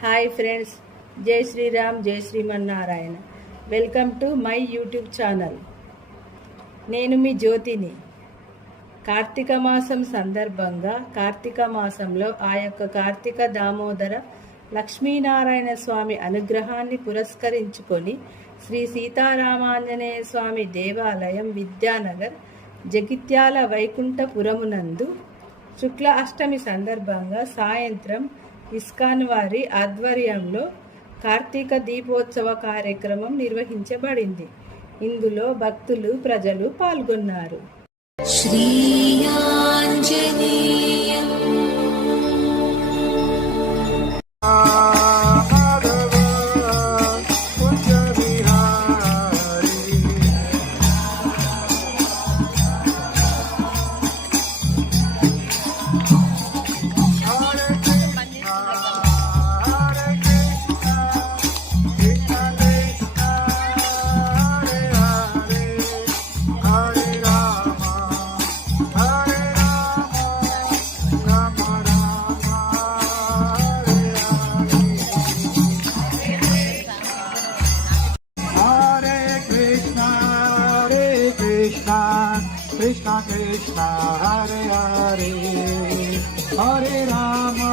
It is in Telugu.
హాయ్ ఫ్రెండ్స్, జై శ్రీరామ్, జై Srimannarayana. Welcome to my YouTube channel. నేను మీ జ్యోతిని. కార్తీక మాసం సందర్భంగా కార్తీక మాసంలో ఆ యొక్క కార్తీక దామోదర లక్ష్మీనారాయణ స్వామి అనుగ్రహాన్ని పురస్కరించుకొని శ్రీ సీతారామాంజనేయ స్వామి దేవాలయం విద్యానగర్ జగిత్యాల వైకుంఠపురమునందు శుక్ల అష్టమి సందర్భంగా సాయంత్రం ఇస్కాన్ వారి ఆధ్వర్యంలో కార్తీక దీపోత్సవ కార్యక్రమం నిర్వహించబడింది. ఇందులో భక్తులు, ప్రజలు పాల్గొన్నారు. Krishna Krishna Hare Hare Hare Rama